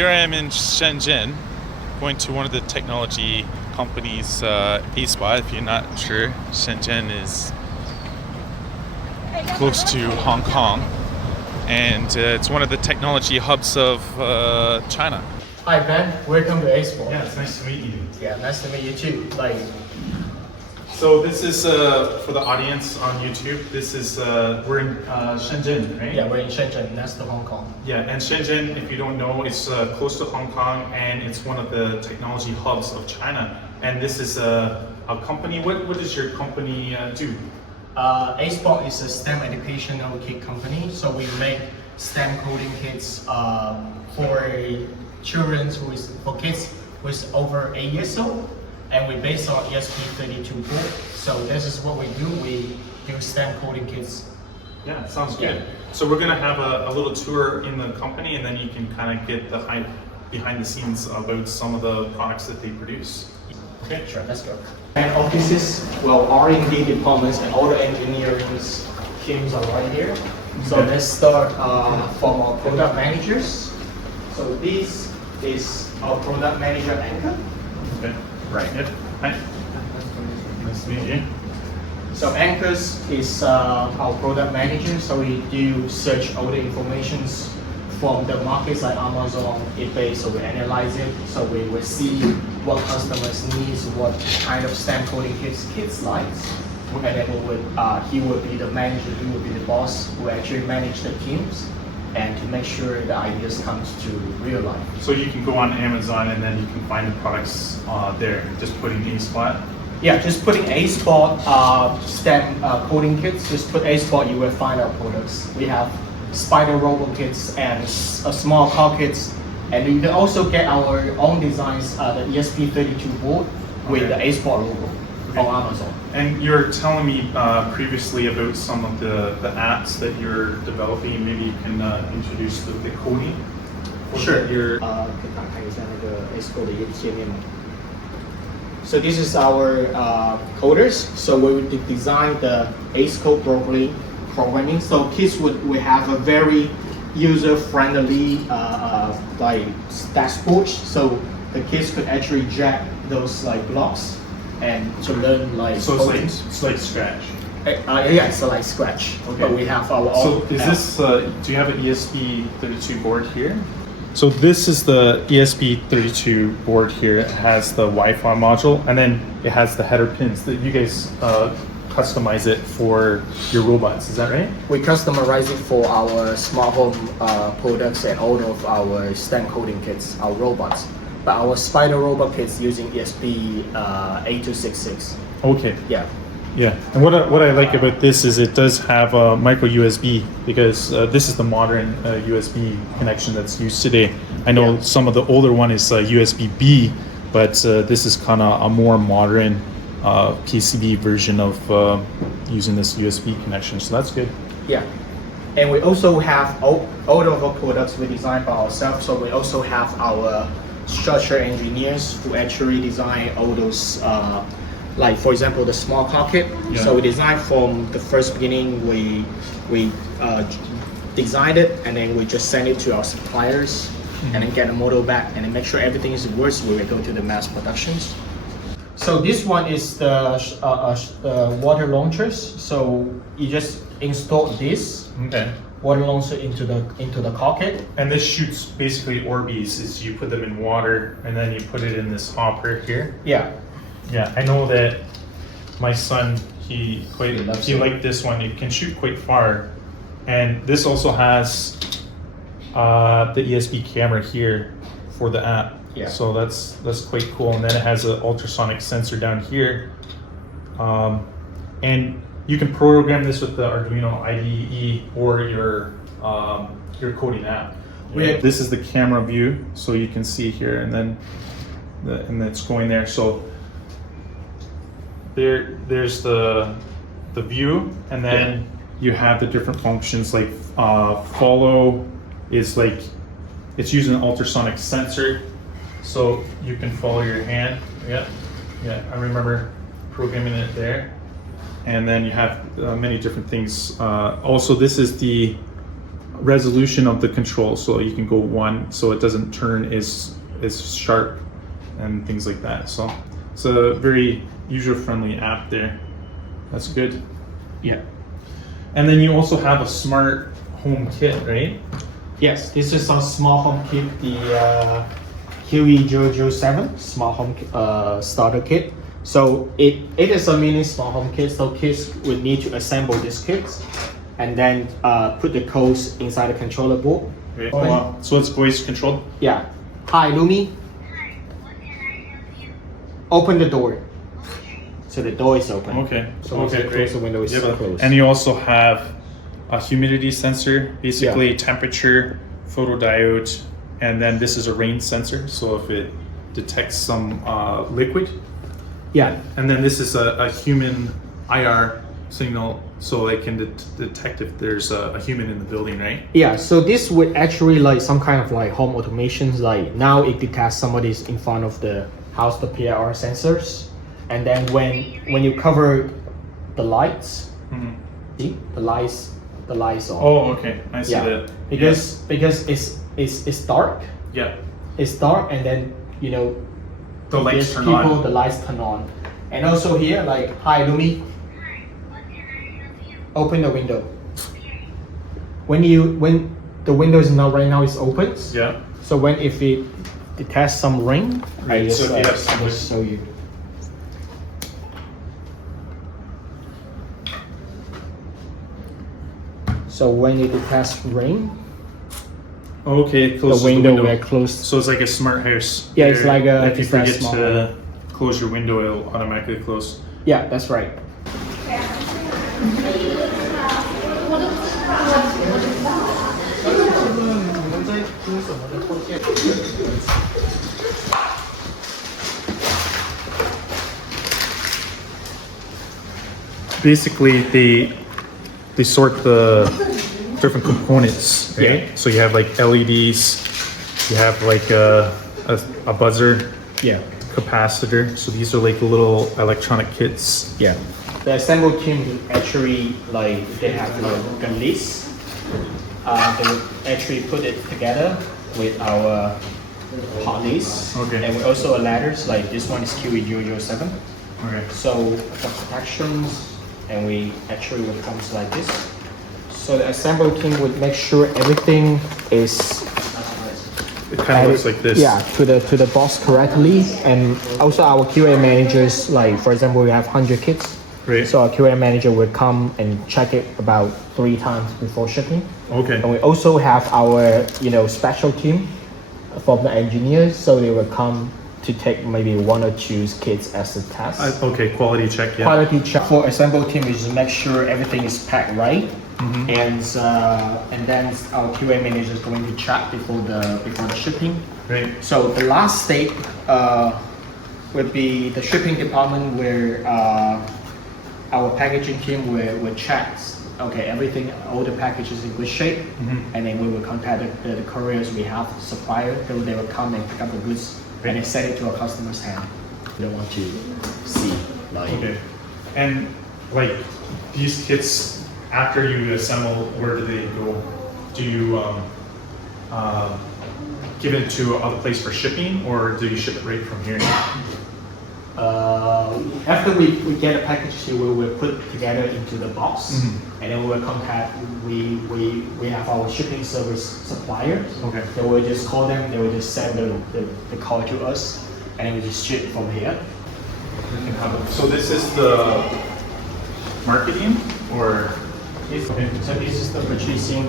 Here I am in Shenzhen, going to one of the technology companies, ACEBOTT. If you're not sure, Shenzhen is close to Hong Kong, and it's one of the technology hubs of China. Hi Ben, welcome to ACEBOTT. Yeah, it's nice to meet you. Yeah, nice to meet you too. So this is for the audience on YouTube. This is we're in Shenzhen, right? Yeah, we're in Shenzhen, next to Hong Kong. Yeah, and Shenzhen, if you don't know, it's close to Hong Kong, and it's one of the technology hubs of China. And this is a company. What does your company do? ACEBOTT is a STEM educational kit company, so we make STEM coding kits for for kids with over 8 years old, and we base on ESP32 board. So this is what we do. We do STEM coding kits. Yeah, sounds good. So we're gonna have a little tour in the company, and then you can kind of get the hype behind the scenes about some of the products that they produce. Okay, sure, let's go. And offices, well, R&D departments and all the engineering teams are right here. So let's start from our product managers. So this is our product manager Anchor. Okay. Right. Yep. Hi. Nice to meet you. So Anchors is our product manager. So we do search all the informations from the markets like Amazon, eBay. So we analyze it. So we will see what customers needs, what kind of STEM coding kids likes, and then he will be the manager. He will be the boss who actually manage the teams and to make sure the ideas comes to real life. So you can go on Amazon and then you can find the products there, just putting ACEBOTT. Yeah, just putting ACEBOTT STEM coding kits. Just put ACEBOTT, you will find our products. We have spider robot kits and small car kits, and you can also get our own designs, the ESP32 board with the ACEBOTT logo on Amazon. And you were telling me previously about some of the apps that you're developing. Maybe you can introduce the coding. Sure. So this is our coders. So we design the ACECode programming. So kids would have a very user-friendly dashboard. So the kids could actually drag those blocks and to learn So it's like Scratch. Yeah, so like Scratch. Okay. But we have our own. So is this? Do you have an ESP32 board here? So this is the ESP32 board here. It has the Wi-Fi module, and then it has the header pins that you guys customize it for your robots. Is that right? We customize it for our smart home products and all of our STEM coding kits, our robots. But our spider robot kits using ESP8266. Okay. Yeah. Yeah, and what I like about this is it does have a micro USB, because this is the modern USB connection that's used today. I know some of the older one is USB-B, but this is kind of a more modern PCB version of using this USB connection, so that's good. Yeah, and we also have all of our products we design by ourselves. So we also have our structure engineers who actually design all those. Like for example, the small car kit. Yeah. So we designed from the first beginning. We designed it, and then we just send it to our suppliers, and then get a model back, and then make sure everything is works. We will go to the mass productions. So this one is the water launchers. So you just install this water launcher into the car kit. And this shoots basically Orbeez. Is you put them in water, and then you put it in this hopper here. Yeah. Yeah, I know that my son, he liked this one. It can shoot quite far, and this also has the ESP camera here for the app. Yeah. So that's quite cool. And then it has an ultrasonic sensor down here, and you can program this with the Arduino IDE or your coding app. This is the camera view, so you can see here, and then it's going there. So there's the view, and then you have the different functions like follow is like it's using an ultrasonic sensor, so you can follow your hand. Yeah, I remember programming it there. And then you have many different things. Also, this is the resolution of the control, so you can go 1, so it doesn't turn as sharp and things like that. So it's a very user-friendly app there. That's good. Yeah. And then you also have a smart home kit, right? Yes, this is a small home kit, the QE007 smart home starter kit. So it is a mini smart home kit, so kids would need to assemble this kit and then put the codes inside the controller board. Right. Oh, wow. So it's voice controlled? Yeah. Hi, Lumi. Open the door. So the door is open. Okay. So okay, close the window is closed. And you also have a humidity sensor, basically temperature, photodiode, and then this is a rain sensor. So if it detects some liquid. Yeah. And then this is a human IR signal, so it can detect if there's a human in the building, right? Yeah, so this would actually like some kind of like home automations, like now it detects somebody's in front of the house, the PIR sensors. And then when you cover the lights, see the lights on. Oh, okay, I see yeah. that. Because it's dark. Yeah. It's dark, and then you know the lights turn people, on. the lights turn on. And also here, like, hi Lumi. Open the window. When the window is not right now, it's open. Yeah. So if it detects some rain, I just so just show you. So when it detects rain, Okay, close the window will close. So it's like a smart house. Yeah, it's like if you it's that forget small to close your window, it'll automatically close. Yeah, that's right. Basically, they sort the different components, right? Yeah. So you have like LEDs, you have like a buzzer, Yeah. capacitor. So these are like little electronic kits. Yeah. The assemble team actually like they have like a list. They would actually put it together with our part list. Okay. And we also ladders, like this one is QE007. Okay. So the protections, and we actually would come like this. So the assemble team would make sure everything is It kind of looks like this. yeah, to the box correctly. And also our QA managers, like for example, we have 100 kits. Right. So our QA manager will come and check it about 3 times before shipping. Okay. And we also have our special team from the engineers, so they will come to take maybe 1 or 2 kits as a test. Okay, quality check. Yeah. Quality check for assemble team is to make sure everything is packed right. And then our QA manager is going to check before the shipping. Right. So the last step would be the shipping department, where our packaging team will check. Okay, everything, all the packages in good shape, and then we will contact the couriers we have, the supplier. They will come and pick up the goods and then send it to our customer's hand. We don't want to see like. Okay. And like these kits, after you assemble, where do they go? Do you give it to other place for shipping, or do you ship it right from here? After we get a package, we will put together into the box, and then we will contact. We have our shipping service supplier. Okay. They will just call them. They will just send the call to us, and then we just ship from here. So this is the marketing, or So this is the purchasing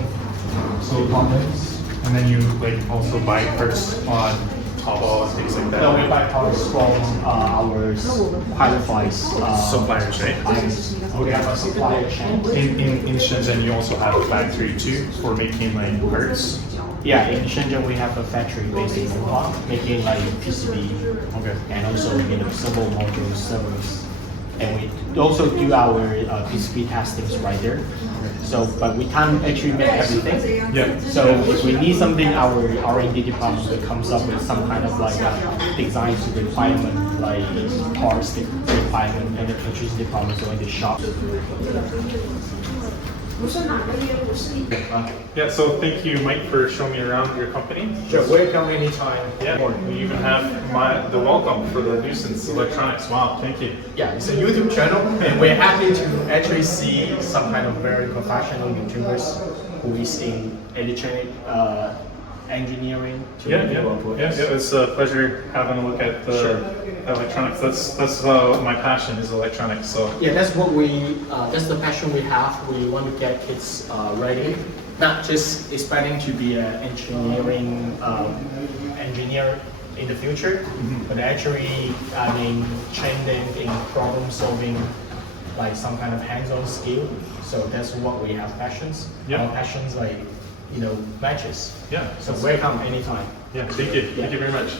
departments. and then you like also buy parts on Taobao and things like that. No, we buy parts from our qualified Suppliers, right? suppliers. We have a supplier chain. In Shenzhen, you also have a factory too for making like parts. Yeah, in Shenzhen we have a factory based in Wuhan making like PCB, Okay. and also servo modules, servers. And we also do our PCB testings right there. So, but we can't actually make everything. Yeah. So if we need something, our R&D department will comes up with some kind of like design requirement, like parts requirement, and the purchasing department going to shop. 不是哪个业务，是你。Yeah, so thank you, Mike, for showing me around your company. Sure, welcome anytime. Yeah, we even have the welcome for the Newson's electronics. Wow, thank you. Yeah, it's a YouTube channel, and we're happy to actually see some kind of very professional YouTubers who is in electronic engineering to do robotics. Yeah, it's a pleasure having a look at the electronics. That's my passion is electronics. So Yeah, that's the passion we have. We want to get kids ready, not just expecting to be an engineer in the future, but actually, train them in problem solving, like some kind of hands-on skill. So that's what we have passions. Yeah. Our passions matches. yeah, So welcome anytime. yeah. Thank you very much.